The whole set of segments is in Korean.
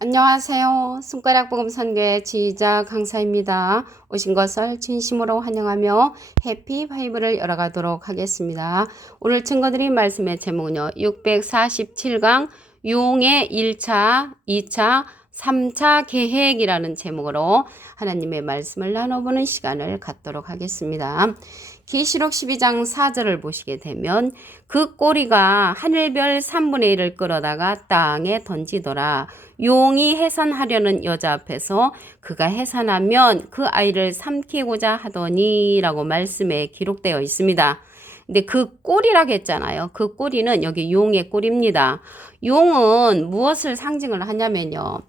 안녕하세요. 손가락 복음 선교의 지휘자 강사입니다. 오신 것을 진심으로 환영하며 해피 바이블을 열어가도록 하겠습니다. 오늘 증거드린 말씀의 제목은요. 647강 용의 1차, 2차, 3차 계획이라는 제목으로 하나님의 말씀을 나눠보는 시간을 갖도록 하겠습니다. 계시록 12장 4절을 보시게 되면 그 꼬리가 하늘별 3분의 1을 끌어다가 땅에 던지더라. 용이 해산하려는 여자 앞에서 그가 해산하면 그 아이를 삼키고자 하더니 라고 말씀에 기록되어 있습니다. 근데 그 꼬리라고 했잖아요. 그 꼬리는 여기 용의 꼬리입니다. 용은 무엇을 상징을 하냐면요.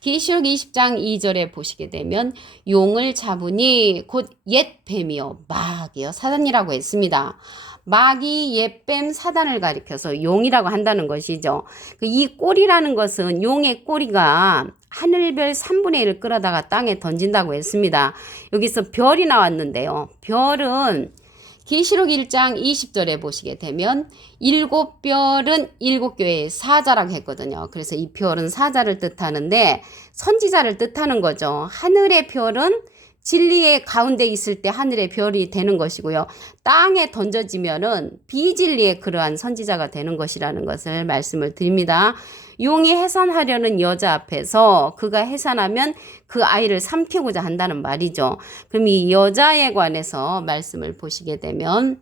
계시록 20장 2절에 보시게 되면 용을 잡으니 곧 옛 뱀이요 마귀요 사단이라고 했습니다. 마귀 옛뱀 사단을 가리켜서 용이라고 한다는 것이죠. 이 꼬리라는 것은 용의 꼬리가 하늘별 3분의 1을 끌어다가 땅에 던진다고 했습니다. 여기서 별이 나왔는데요. 별은 계시록 1장 20절에 보시게 되면 7별은 7교회의 사자라고 했거든요. 그래서 이 별은 사자를 뜻하는데 선지자를 뜻하는 거죠. 하늘의 별은 진리의 가운데 있을 때 하늘의 별이 되는 것이고요. 땅에 던져지면은 비진리의 그러한 선지자가 되는 것이라는 것을 말씀을 드립니다. 용이 해산하려는 여자 앞에서 그가 해산하면 그 아이를 삼키고자 한다는 말이죠. 그럼 이 여자에 관해서 말씀을 보시게 되면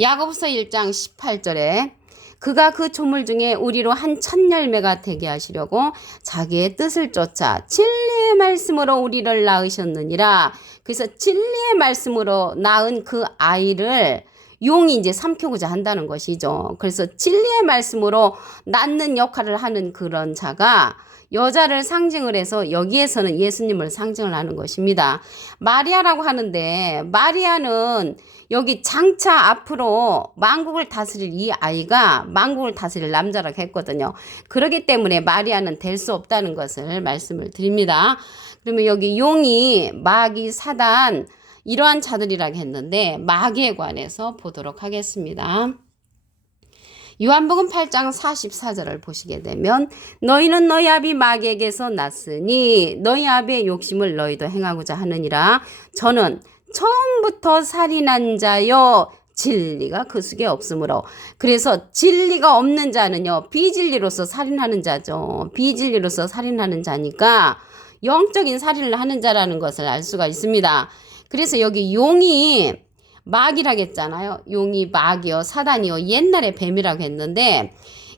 야고보서 1장 18절에 그가 그 조물 중에 우리로 한 첫 열매가 되게 하시려고 자기의 뜻을 쫓아 진리의 말씀으로 우리를 낳으셨느니라. 그래서 진리의 말씀으로 낳은 그 아이를 용이 이제 삼키고자 한다는 것이죠. 그래서 진리의 말씀으로 낳는 역할을 하는 그런 자가 여자를 상징을 해서 여기에서는 예수님을 상징을 하는 것입니다. 마리아라고 하는데 마리아는 여기 장차 앞으로 만국을 다스릴 이 아이가 만국을 다스릴 남자라고 했거든요. 그렇기 때문에 마리아는 될 수 없다는 것을 말씀을 드립니다. 그러면 여기 용이 마귀 사단 이러한 자들이라고 했는데 마귀에 관해서 보도록 하겠습니다. 요한복음 8장 44절을 보시게 되면 너희는 너희 아비 마귀에게서 났으니 너희 아비의 욕심을 너희도 행하고자 하느니라. 저는 처음부터 살인한 자요 진리가 그 속에 없으므로. 그래서 진리가 없는 자는요 비진리로서 살인하는 자죠. 비진리로서 살인하는 자니까 영적인 살인을 하는 자라는 것을 알 수가 있습니다. 그래서 여기 용이 마귀라고 했잖아요. 용이 마귀요 사단이요 옛날에 뱀이라고 했는데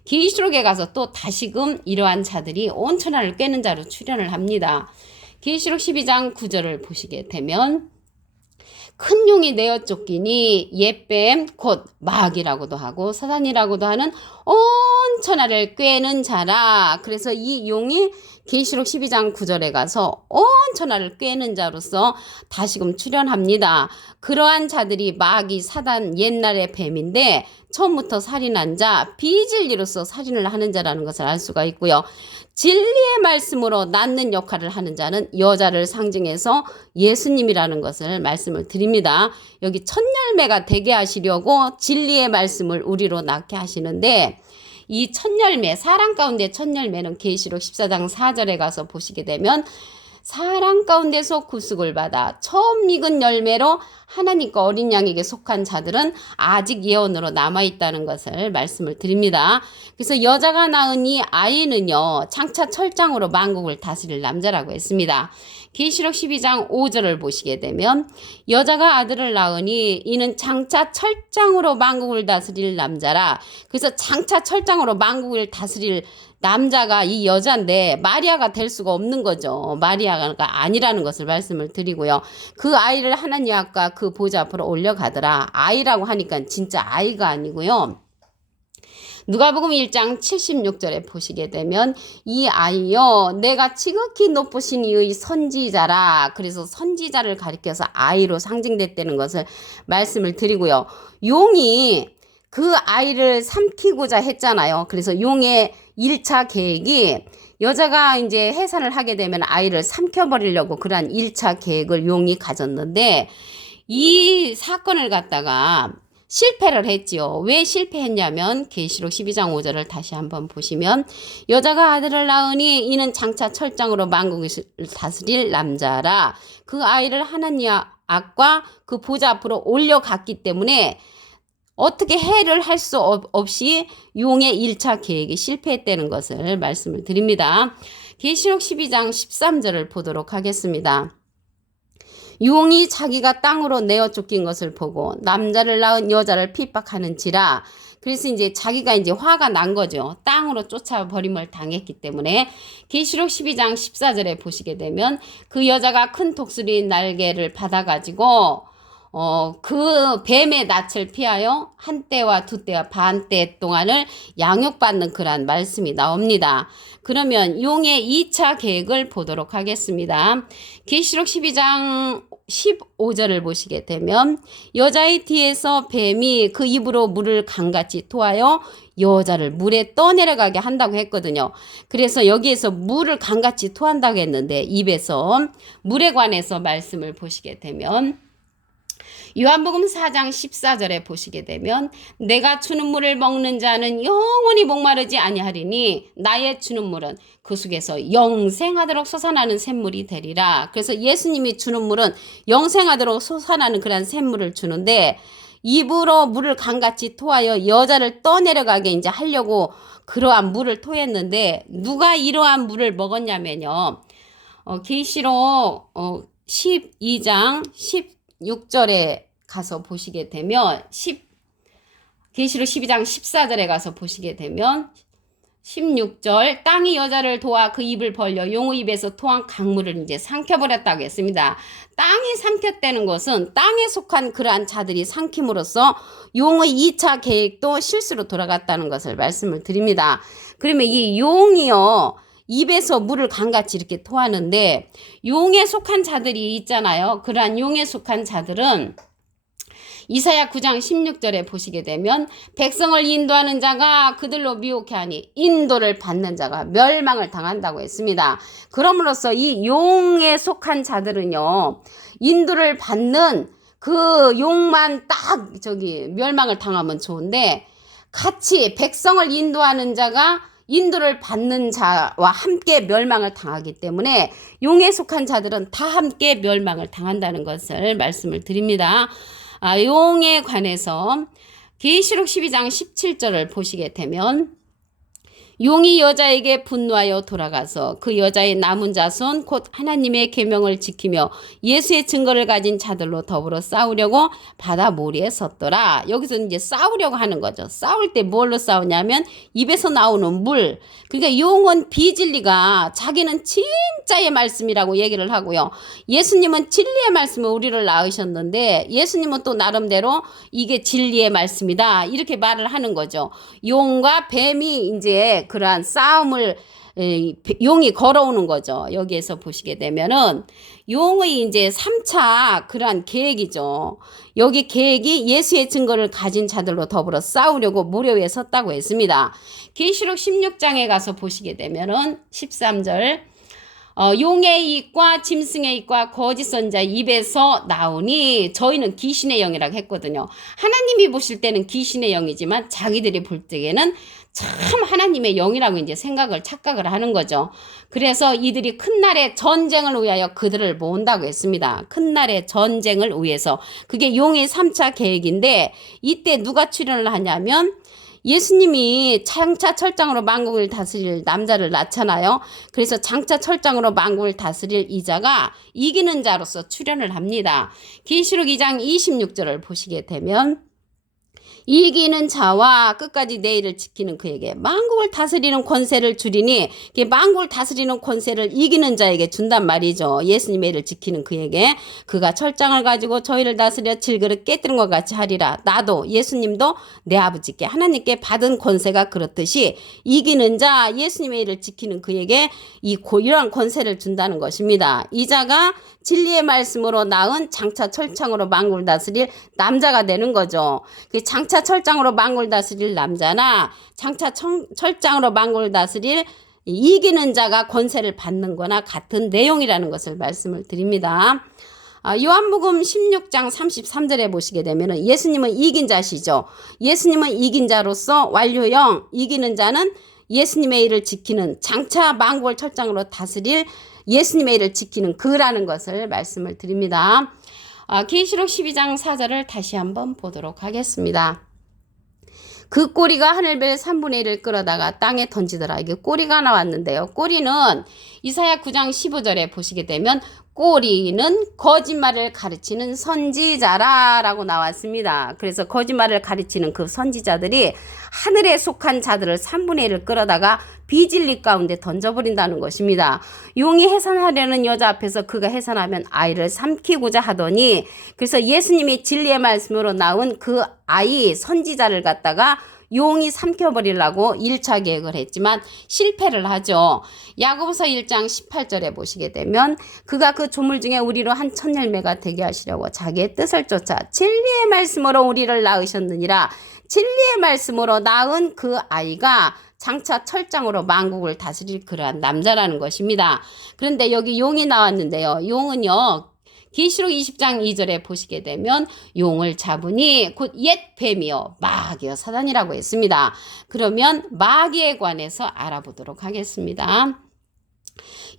계시록에 가서 또 다시금 이러한 자들이 온 천하를 꿰는 자로 출현을 합니다. 계시록 12장 9절을 보시게 되면 큰 용이 내어 쫓기니 옛뱀 곧 마귀라고도 하고 사단이라고도 하는 온 천하를 꿰는 자라. 그래서 이 용이 계시록 12장 9절에 가서 온 천하를 꿰는 자로서 다시금 출현합니다. 그러한 자들이 마귀 사단 옛날의 뱀인데 처음부터 살인한 자 비진리로서 살인을 하는 자라는 것을 알 수가 있고요. 진리의 말씀으로 낳는 역할을 하는 자는 여자를 상징해서 예수님이라는 것을 말씀을 드립니다. 여기 첫 열매가 되게 하시려고 진리의 말씀을 우리로 낳게 하시는데 이 첫 열매, 사랑 가운데 첫 열매는 계시록 14장 4절에 가서 보시게 되면 사랑 가운데서 구속을 받아 처음 익은 열매로 하나님과 어린 양에게 속한 자들은 아직 예언으로 남아있다는 것을 말씀을 드립니다. 그래서 여자가 낳은 이 아이는요 장차 철장으로 만국을 다스릴 남자라고 했습니다. 계시록 12장 5절을 보시게 되면 여자가 아들을 낳으니 이는 장차 철장으로 만국을 다스릴 남자라. 그래서 장차 철장으로 만국을 다스릴 남자가 이 여자인데 마리아가 될 수가 없는 거죠. 마리아가 아니라는 것을 말씀을 드리고요. 그 아이를 하나님 아까 그 보좌 앞으로 올려가더라. 아이라고 하니까 진짜 아이가 아니고요. 누가복음 1장 76절에 보시게 되면 이 아이요 내가 지극히 높으신 이의 선지자라. 그래서 선지자를 가리켜서 아이로 상징됐다는 것을 말씀을 드리고요. 용이 그 아이를 삼키고자 했잖아요. 그래서 용의 1차 계획이 여자가 이제 해산을 하게 되면 아이를 삼켜버리려고 그러한 1차 계획을 용이 가졌는데 이 사건을 갖다가 실패를 했지요. 왜 실패했냐면 계시록 12장 5절을 다시 한번 보시면 여자가 아들을 낳으니 이는 장차 철장으로 만국을 다스릴 남자라. 그 아이를 하나님 앞과 그 보좌 앞으로 올려갔기 때문에 어떻게 해를 할 수 없이 용의 1차 계획이 실패했다는 것을 말씀을 드립니다. 계시록 12장 13절을 보도록 하겠습니다. 용이 자기가 땅으로 내어 쫓긴 것을 보고 남자를 낳은 여자를 핍박하는지라. 그래서 이제 자기가 이제 화가 난 거죠. 땅으로 쫓아버림을 당했기 때문에. 계시록 12장 14절에 보시게 되면 그 여자가 큰 독수리 날개를 받아가지고 그 뱀의 낯을 피하여 한 때와 두 때와 반 때 동안을 양육받는 그런 말씀이 나옵니다. 그러면 용의 2차 계획을 보도록 하겠습니다. 계시록 12장 15절을 보시게 되면 여자의 뒤에서 뱀이 그 입으로 물을 강같이 토하여 여자를 물에 떠내려가게 한다고 했거든요. 그래서 여기에서 물을 강같이 토한다고 했는데 입에서 물에 관해서 말씀을 보시게 되면 요한복음 4장 14절에 보시게 되면 내가 주는 물을 먹는 자는 영원히 목마르지 아니하리니 나의 주는 물은 그 속에서 영생하도록 솟아나는 샘물이 되리라. 그래서 예수님이 주는 물은 영생하도록 솟아나는 그런 샘물을 주는데 입으로 물을 강같이 토하여 여자를 떠내려가게 이제 하려고 그러한 물을 토했는데 누가 이러한 물을 먹었냐면요. 계시록 12장 16절에 가서 보시게 되면 계시록 12장 14절에 가서 보시게 되면 16절 땅이 여자를 도와 그 입을 벌려 용의 입에서 토한 강물을 이제 삼켜버렸다고 했습니다. 땅이 삼켰다는 것은 땅에 속한 그러한 자들이 삼킴으로써 용의 2차 계획도 실수로 돌아갔다는 것을 말씀을 드립니다. 그러면 이 용이요 입에서 물을 강같이 이렇게 토하는데 용에 속한 자들이 있잖아요. 그러한 용에 속한 자들은 이사야 9장 16절에 보시게 되면 백성을 인도하는 자가 그들로 미혹해 하니 인도를 받는 자가 멸망을 당한다고 했습니다. 그럼으로써 이 용에 속한 자들은요 인도를 받는 그 용만 딱 멸망을 당하면 좋은데 같이 백성을 인도하는 자가 인도를 받는 자와 함께 멸망을 당하기 때문에 용에 속한 자들은 다 함께 멸망을 당한다는 것을 말씀을 드립니다. 용에 관해서 계시록 12장 17절을 보시게 되면 용이 여자에게 분노하여 돌아가서 그 여자의 남은 자손 곧 하나님의 계명을 지키며 예수의 증거를 가진 자들로 더불어 싸우려고 바다 모리에 섰더라. 여기서 이제 싸우려고 하는 거죠. 싸울 때 뭘로 싸우냐면 입에서 나오는 물. 그러니까 용은 비진리가 자기는 진짜의 말씀이라고 얘기를 하고요. 예수님은 진리의 말씀을 우리를 낳으셨는데 예수님은 또 나름대로 이게 진리의 말씀이다. 이렇게 말을 하는 거죠. 용과 뱀이 이제 그러한 싸움을 용이 걸어오는 거죠. 여기에서 보시게 되면은 용의 이제 3차 그러한 계획이죠. 여기 계획이 예수의 증거를 가진 자들로 더불어 싸우려고 모려 위에 섰다고 했습니다. 계시록 16장에 가서 보시게 되면은 13절 용의 입과 짐승의 입과 거짓 선자의 입에서 나오니 저희는 귀신의 영이라고 했거든요. 하나님이 보실 때는 귀신의 영이지만 자기들이 볼 때에는 참 하나님의 영이라고 이제 착각을 하는 거죠. 그래서 이들이 큰 날의 전쟁을 위하여 그들을 모은다고 했습니다. 큰 날의 전쟁을 위해서. 그게 용의 3차 계획인데 이때 누가 출연을 하냐면 예수님이 장차 철장으로 만국을 다스릴 남자를 낳잖아요. 그래서 장차 철장으로 만국을 다스릴 이자가 이기는 자로서 출연을 합니다. 계시록 2장 26절을 보시게 되면 이기는 자와 끝까지 내일을 지키는 그에게 만국을 다스리는 권세를 주리니 만국을 다스리는 권세를 이기는 자에게 준단 말이죠. 예수님의 일을 지키는 그에게 그가 철장을 가지고 저희를 다스려 질그릇 깨뜨린 것 같이 하리라. 나도 예수님도 내 아버지께 하나님께 받은 권세가 그렇듯이 이기는 자 예수님의 일을 지키는 그에게 이러한 권세를 준다는 것입니다. 이 자가 진리의 말씀으로 낳은 장차 철장으로 만국을 다스릴 남자가 되는 거죠. 장차 철장으로 만국을 다스릴 남자나 장차 철장으로 만국을 다스릴 이기는 자가 권세를 받는 거나 같은 내용이라는 것을 말씀을 드립니다. 요한복음 16장 33절에 보시게 되면은 예수님은 이긴 자시죠. 예수님은 이긴 자로서 완료형, 이기는 자는 예수님의 일을 지키는, 장차 만국을 철장으로 다스릴 예수님의 일을 지키는 그라는 것을 말씀을 드립니다. 계시록 12장 4절을 다시 한번 보도록 하겠습니다. 그 꼬리가 하늘별 3분의 1을 끌어다가 땅에 던지더라. 이게 꼬리가 나왔는데요. 꼬리는 이사야 9장 15절에 보시게 되면 꼬리는 거짓말을 가르치는 선지자라고 나왔습니다. 그래서 거짓말을 가르치는 그 선지자들이 하늘에 속한 자들을 3분의 1을 끌어다가 비진리 가운데 던져버린다는 것입니다. 용이 해산하려는 여자 앞에서 그가 해산하면 아이를 삼키고자 하더니, 그래서 예수님이 진리의 말씀으로 나온 그 아이 선지자를 갖다가 용이 삼켜버리려고 1차 계획을 했지만 실패를 하죠. 야고보서 1장 18절에 보시게 되면 그가 그 조물 중에 우리로 한 천 열매가 되게 하시려고 자기의 뜻을 쫓아 진리의 말씀으로 우리를 낳으셨느니라. 진리의 말씀으로 낳은 그 아이가 장차 철장으로 만국을 다스릴 그러한 남자라는 것입니다. 그런데 여기 용이 나왔는데요. 용은요, 계시록 20장 2절에 보시게 되면 용을 잡으니 곧 옛 뱀이요 마귀요 사단이라고 했습니다. 그러면 마귀에 관해서 알아보도록 하겠습니다.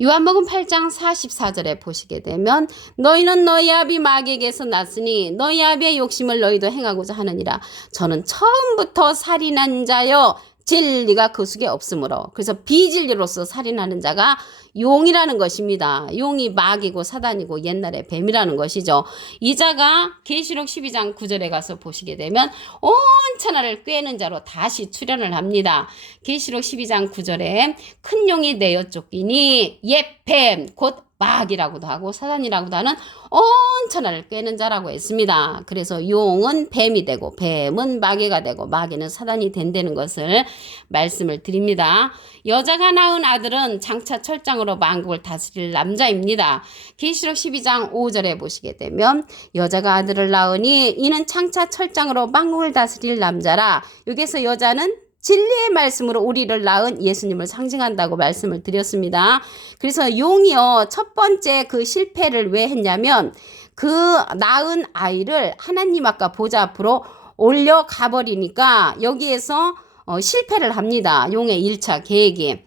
요한복음 8장 44절에 보시게 되면 너희는 너희 아비 마귀에게서 났으니 너희 아비의 욕심을 너희도 행하고자 하느니라. 저는 처음부터 살인한 자요 진리가 그 속에 없으므로. 그래서 비진리로서 살인하는 자가 용이라는 것입니다. 용이 마귀고 사단이고 옛날에 뱀이라는 것이죠. 이 자가 계시록 12장 9절에 가서 보시게 되면 온 천하를 꿰는 자로 다시 출현을 합니다. 계시록 12장 9절에 큰 용이 내어 쫓기니 옛 뱀 곧 마귀라고도 하고 사단이라고도 하는 온 천하를 꿰는 자라고 했습니다. 그래서 용은 뱀이 되고 뱀은 마귀가 되고 마귀는 사단이 된다는 것을 말씀을 드립니다. 여자가 낳은 아들은 장차 철장으로 만국을 다스릴 남자입니다. 계시록 12장 5절에 보시게 되면 여자가 아들을 낳으니 이는 장차 철장으로 만국을 다스릴 남자라. 여기서 여자는 진리의 말씀으로 우리를 낳은 예수님을 상징한다고 말씀을 드렸습니다. 그래서 용이요, 첫 번째 그 실패를 왜 했냐면 그 낳은 아이를 하나님 아까 보좌 앞으로 올려가 버리니까 여기에서 실패를 합니다. 용의 1차 계획이.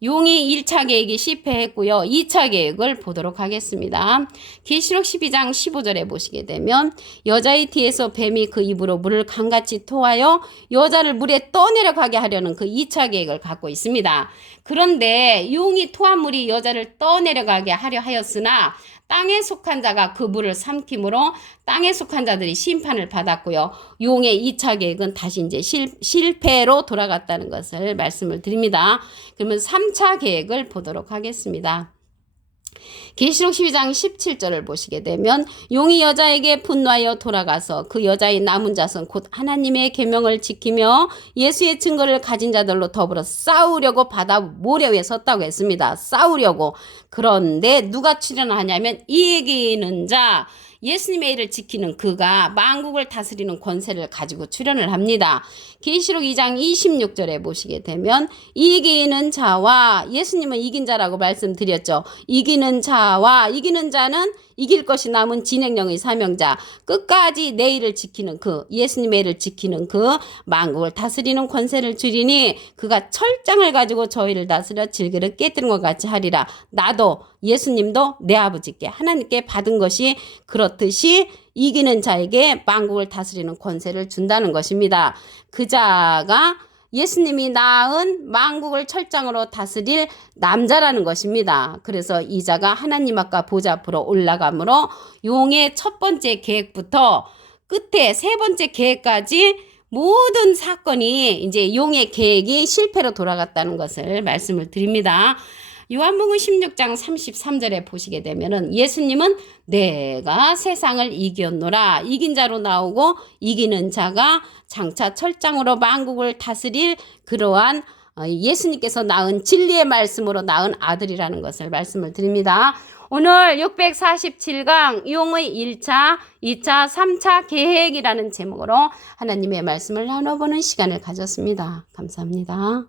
용이 1차 계획이 실패했고요. 2차 계획을 보도록 하겠습니다. 계시록 12장 15절에 보시게 되면 여자의 뒤에서 뱀이 그 입으로 물을 강같이 토하여 여자를 물에 떠내려가게 하려는 그 2차 계획을 갖고 있습니다. 그런데 용이 토한 물이 여자를 떠내려가게 하려 하였으나 땅에 속한 자가 그 물을 삼킴으로 땅에 속한 자들이 심판을 받았고요. 용의 2차 계획은 다시 이제 실패로 돌아갔다는 것을 말씀을 드립니다. 그러면 3차 계획을 보도록 하겠습니다. 계시록 12장 17절을 보시게 되면 용이 여자에게 분노하여 돌아가서 그 여자의 남은 자손 곧 하나님의 계명을 지키며 예수의 증거를 가진 자들로 더불어 싸우려고 바다 모래 위에 섰다고 했습니다. 싸우려고. 그런데 누가 출현하냐면 이기는 자, 예수님의 일을 지키는 그가 만국을 다스리는 권세를 가지고 출현을 합니다. 계시록 2장 26절에 보시게 되면 이기는 자와, 예수님은 이긴 자라고 말씀드렸죠. 이기는 자와, 이기는 자는 이길 것이 남은 진행령의 사명자, 끝까지 내 일을 지키는 그, 예수님의 일을 지키는 그 만국을 다스리는 권세를 주리니 그가 철장을 가지고 저희를 다스려 질그릇 깨뜨린 것 같이 하리라. 나도 예수님도 내 아버지께 하나님께 받은 것이 그렇듯이 이기는 자에게 만국을 다스리는 권세를 준다는 것입니다. 그 자가 예수님이 낳은 만국을 철장으로 다스릴 남자라는 것입니다. 그래서 이 자가 하나님 아까 보좌 앞으로 올라가므로 용의 첫 번째 계획부터 끝에 세 번째 계획까지 모든 사건이 이제 용의 계획이 실패로 돌아갔다는 것을 말씀을 드립니다. 요한복음 16장 33절에 보시게 되면은 예수님은 내가 세상을 이겼노라, 이긴 자로 나오고 이기는 자가 장차 철장으로 만국을 다스릴 그러한 예수님께서 낳은 진리의 말씀으로 낳은 아들이라는 것을 말씀을 드립니다. 오늘 647강 용의 1차, 2차, 3차 계획이라는 제목으로 하나님의 말씀을 나눠보는 시간을 가졌습니다. 감사합니다.